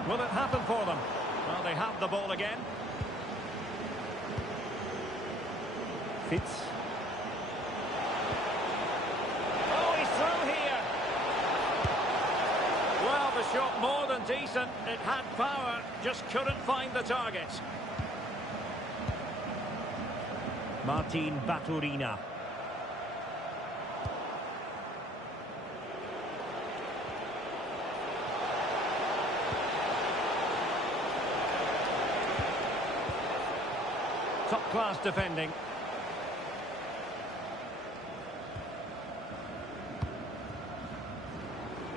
Will it happen for them? Well, they have the ball again. Fitz. Oh, he's through here. Well, the shot more than decent. It had power, just couldn't find the target. Martin Baturina. Top-class defending.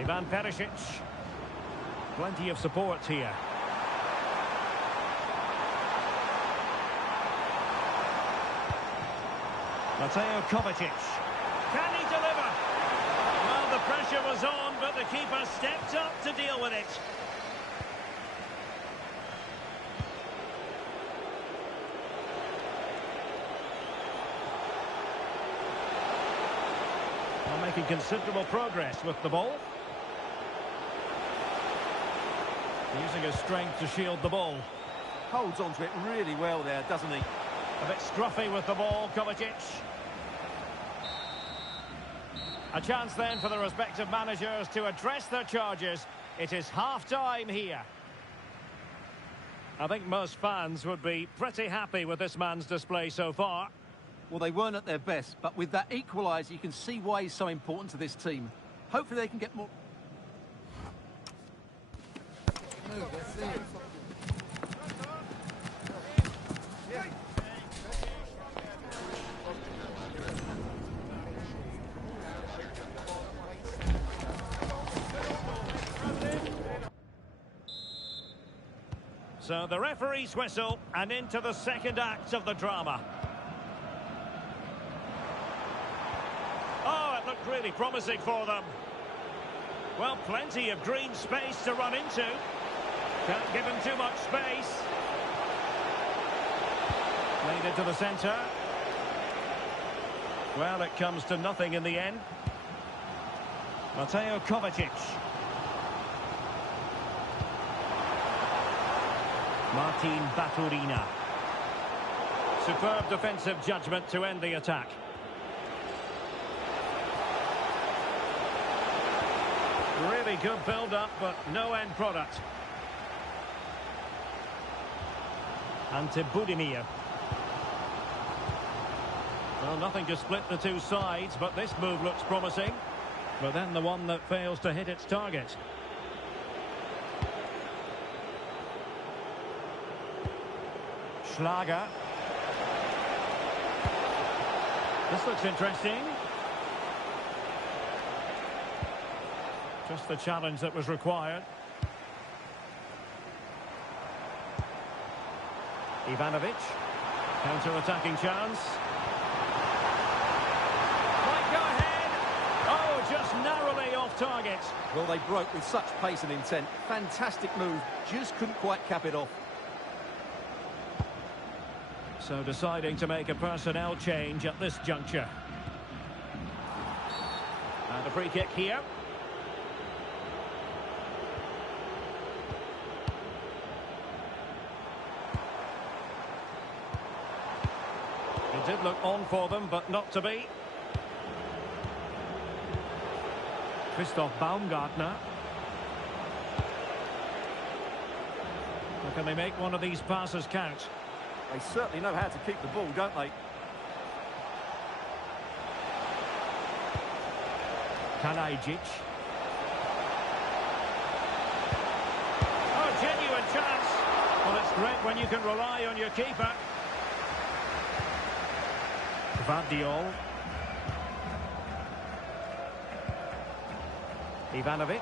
Ivan Perisic. Plenty of support here. Mateo Kovacic. Can he deliver? Well, the pressure was on, but the keeper stepped up to deal with it. Well, making considerable progress with the ball. Using his strength to shield the ball. Holds onto it really well there, doesn't he? A bit scruffy with the ball, Kovacic. A chance then for the respective managers to address their charges. It is half-time here. I think most fans would be pretty happy with this man's display so far. Well, they weren't at their best, but with that equaliser, you can see why he's so important to this team. Hopefully they can get more... So the referee's whistle, and into the second act of the drama. Oh, it looked really promising for them. Well, plenty of green space to run into. Can't give him too much space. Played into the centre. Well, it comes to nothing in the end. Mateo Kovacic. Martin Baturina. Superb defensive judgment to end the attack. Really good build-up, but no end product. Ante Budimir. Well, nothing to split the two sides, but this move looks promising. But then the one that fails to hit its target. Schlager. This looks interesting. Just the challenge that was required. Ivanovic. Counter-attacking chance. Might go ahead. Oh, just narrowly off target. Well, they broke with such pace and intent. Fantastic move. Just couldn't quite cap it off. So deciding to make a personnel change at this juncture. And a free kick here. It did look on for them, but not to be. Christoph Baumgartner. Or can they make one of these passes count? They certainly know how to keep the ball, don't they? Kalajic. Oh, genuine chance. Well, it's great when you can rely on your keeper. Vardiol. Ivanovic.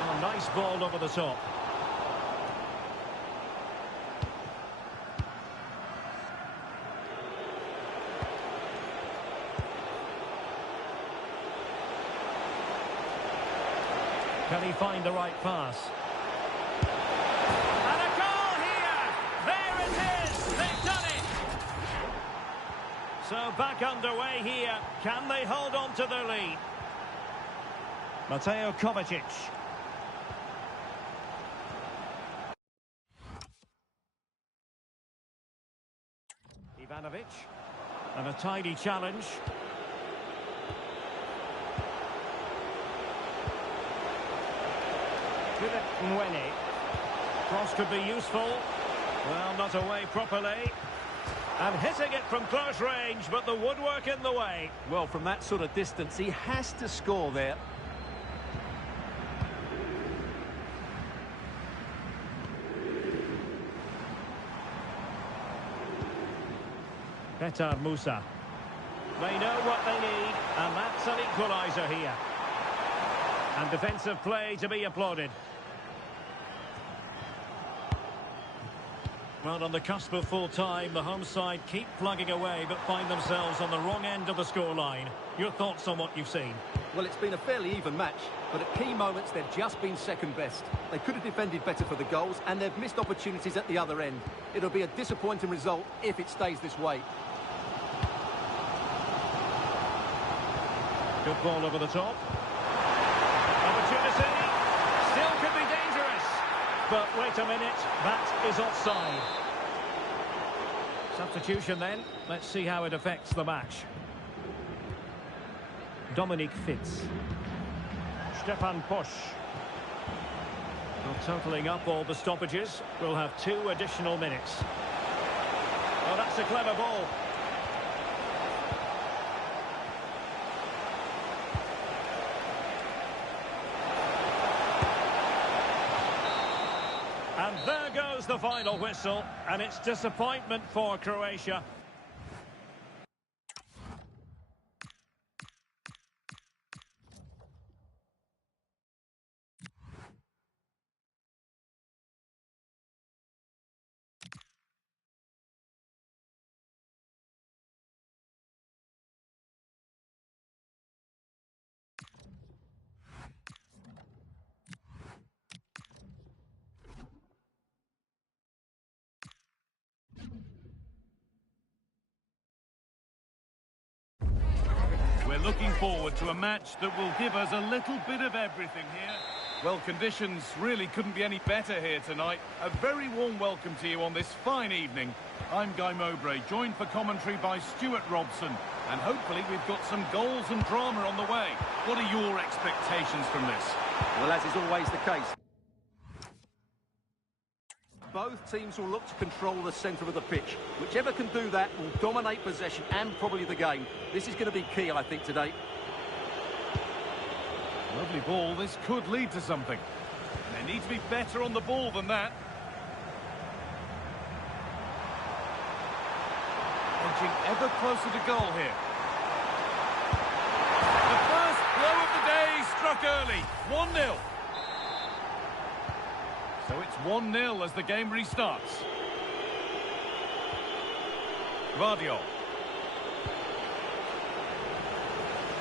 Oh, nice ball over the top. Can he find the right pass? And a goal here! There it is! They've done it! So back underway here. Can they hold on to their lead? Mateo Kovacic. Ivanovic. And a tidy challenge. With it, Mwene. Cross could be useful. Well, not away properly. And hitting it from close range, but the woodwork in the way. Well, from that sort of distance, he has to score there. Petar Musa. They know what they need, and that's an equaliser here. And defensive play to be applauded. Well, on the cusp of full time, the home side keep plugging away, but find themselves on the wrong end of the scoreline. Your thoughts on what you've seen? Well, it's been a fairly even match, but at key moments they've just been second best. They could have defended better for the goals, and they've missed opportunities at the other end. It'll be a disappointing result if it stays this way. Good ball over the top. Opportunity. Still could be dangerous. But wait a minute, that is offside. Substitution then. Let's see how it affects the match. Dominic Fitz. Stefan Posch. Well, totalling up all the stoppages, we'll have 2 additional minutes. Oh, that's a clever ball. And there goes the final whistle, and it's disappointment for Croatia. We're looking forward to a match that will give us a little bit of everything here. Well, conditions really couldn't be any better here tonight. A very warm welcome to you on this fine evening. I'm Guy Mowbray, joined for commentary by Stuart Robson. And hopefully we've got some goals and drama on the way. What are your expectations from this? Well, as is always the case, both teams will look to control the centre of the pitch. Whichever can do that will dominate possession and probably the game. This is going to be key, I think, today. Lovely ball. This could lead to something. They need to be better on the ball than that. Edging ever closer to goal here. The first blow of the day struck early. 1-0. So it's 1-0 as the game restarts. Vardiol.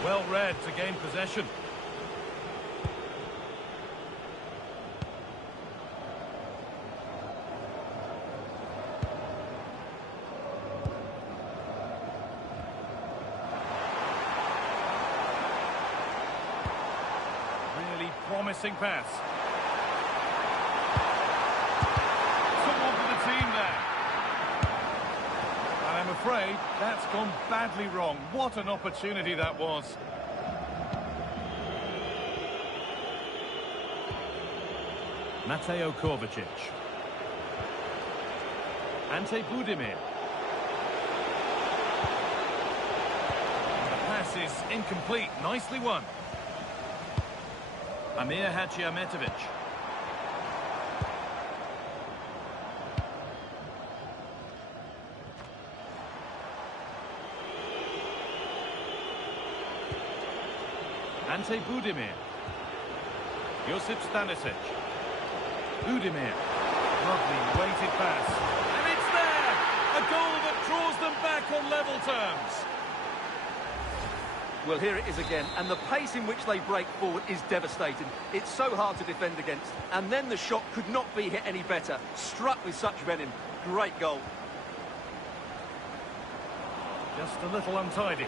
Well read to gain possession. Really promising pass. I'm afraid that's gone badly wrong. What an opportunity that was. Mateo Kovacic. Ante Budimir. The pass is incomplete. Nicely won. Amir Hadjiahmetovic. Ante Budimir. Josip Stanisic. Budimir. Lovely weighted pass. And it's there! A goal that draws them back on level terms. Well, here it is again, and the pace in which they break forward is devastating. It's so hard to defend against. And then the shot could not be hit any better. Struck with such venom. Great goal. Just a little untidy.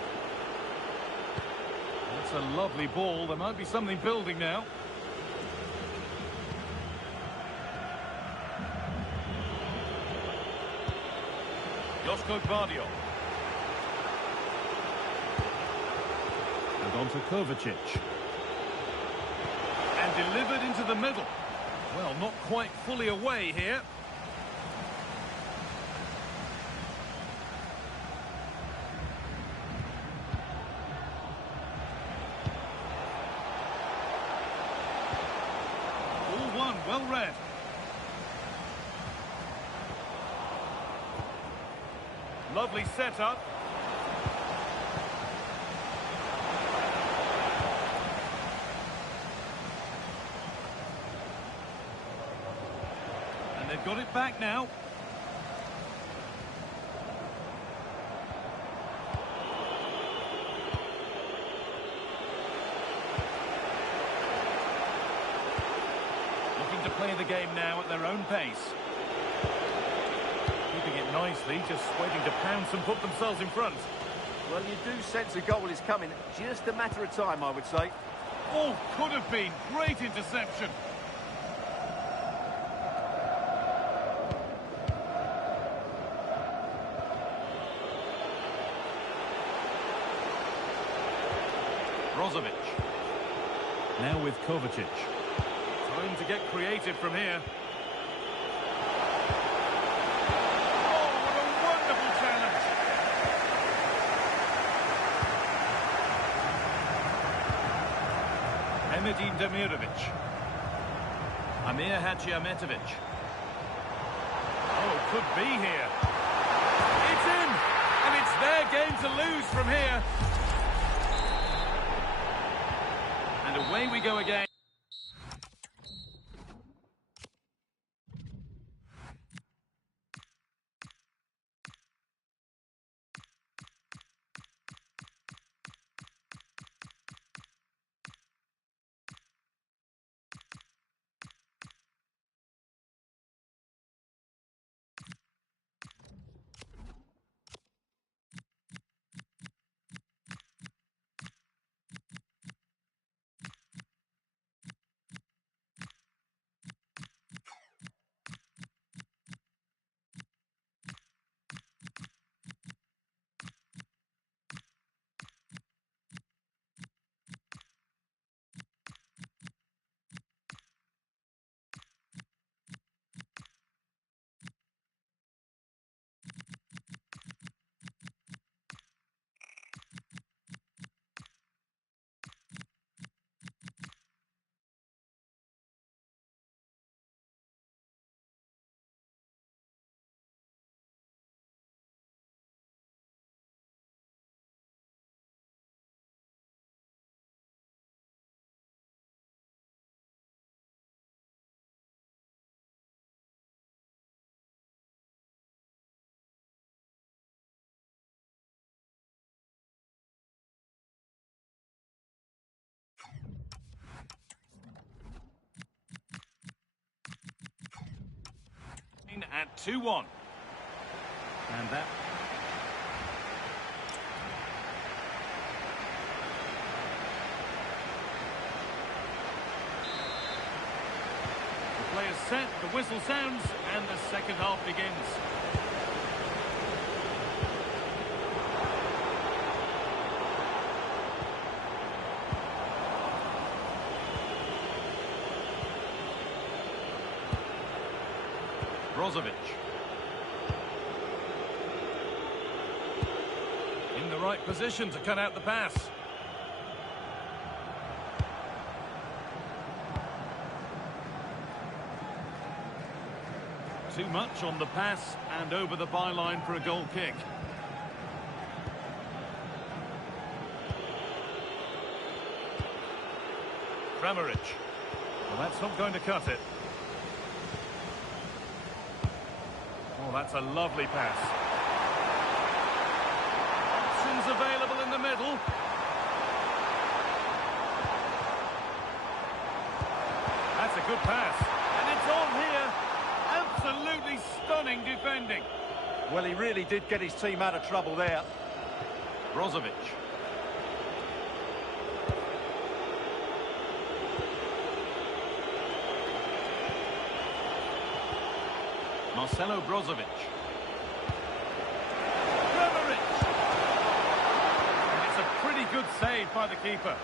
That's a lovely ball. There might be something building now. Josko Gvardiol. And on to Kovacic. And delivered into the middle. Well, not quite fully away here. All one, well read. Lovely setup. And they've got it back now. Looking to play the game now at their own pace. Keeping it nicely, just waiting to pounce and put themselves in front. Well, you do sense a goal is coming. Just a matter of time, I would say. Oh, could have been. Great interception. Brozovic. Now with Kovacic. Time to get creative from here. Oh, what a wonderful challenge. Emedin Demirovic. Amir Hadjiahmetovic. Oh, could be here. It's in! And it's their game to lose from here. And away we go again. At 2-1. And that... The player's set, the whistle sounds, and the second half begins. Brozovic. In the right position to cut out the pass. Too much on the pass and over the byline for a goal kick. Kramaric. Well, that's not going to cut it. Oh, that's a lovely pass. Options available in the middle. good pass. And it's on here. Absolutely stunning defending. Well, he really did get his team out of trouble there. Brozovic. Marcelo Brozovic. And it's a pretty good save by the keeper.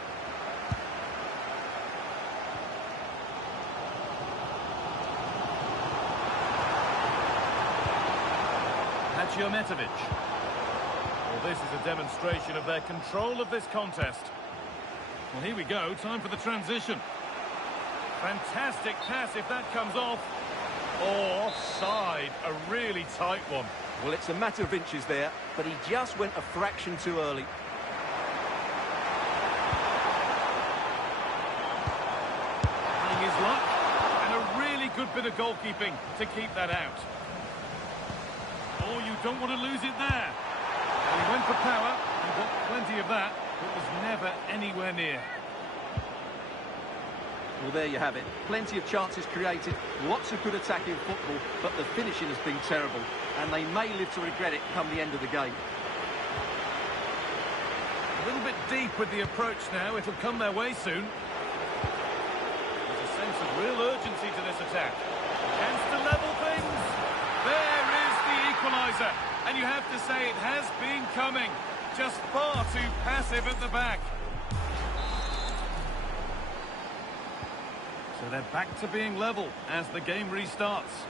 Hadjiometovic. Well, this is a demonstration of their control of this contest. Well, here we go. Time for the transition. Fantastic pass if that comes off. Oh, offside. A really tight one. Well, it's a matter of inches there, but he just went a fraction too early. Finding his luck, and a really good bit of goalkeeping to keep that out. Oh, you don't want to lose it there. Well, he went for power. He got plenty of that, but was never anywhere near. Well, there you have it. Plenty of chances created, lots of good attacking football, but the finishing has been terrible, and they may live to regret it come the end of the game. A little bit deep with the approach now. It'll come their way soon. There's a sense of real urgency to this attack. Chance to level things. There is the equaliser, and you have to say it has been coming. Just far too passive at the back. So they're back to being level as the game restarts.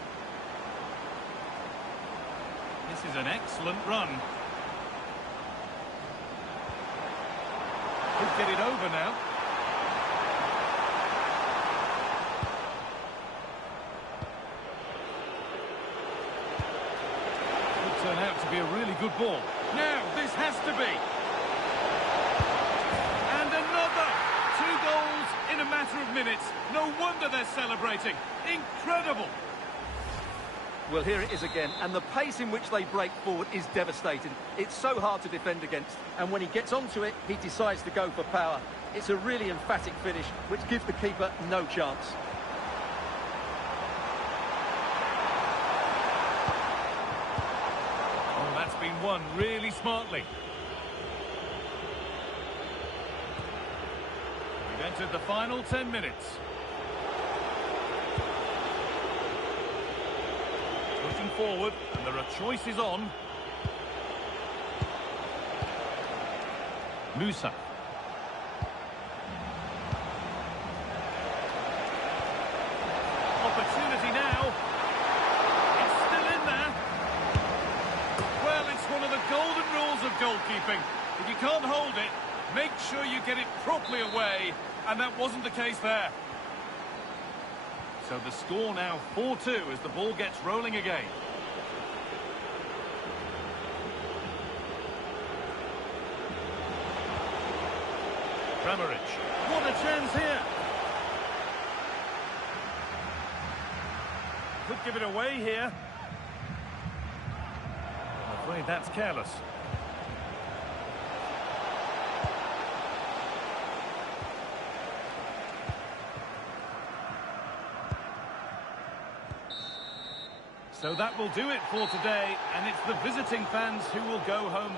This is an excellent run. Could get it over now. Could turn out to be a really good ball. Now, this has to be. And another! 2 goals in a matter of minutes. No wonder they're celebrating. Incredible! Well, here it is again, and the pace in which they break forward is devastating. It's so hard to defend against, and when he gets onto it, he decides to go for power. It's a really emphatic finish, which gives the keeper no chance. Oh, that's been won really smartly. We've entered the final 10 minutes. Pushing forward, and there are choices on. Musa. Opportunity now. It's still in there. Well, it's one of the golden rules of goalkeeping. If you can't hold it, make sure you get it properly away, and that wasn't the case there. So the score now 4-2 as the ball gets rolling again. Kramaric. What a chance here. Could give it away here. I'm afraid that's careless. So that will do it for today, and it's the visiting fans who will go home.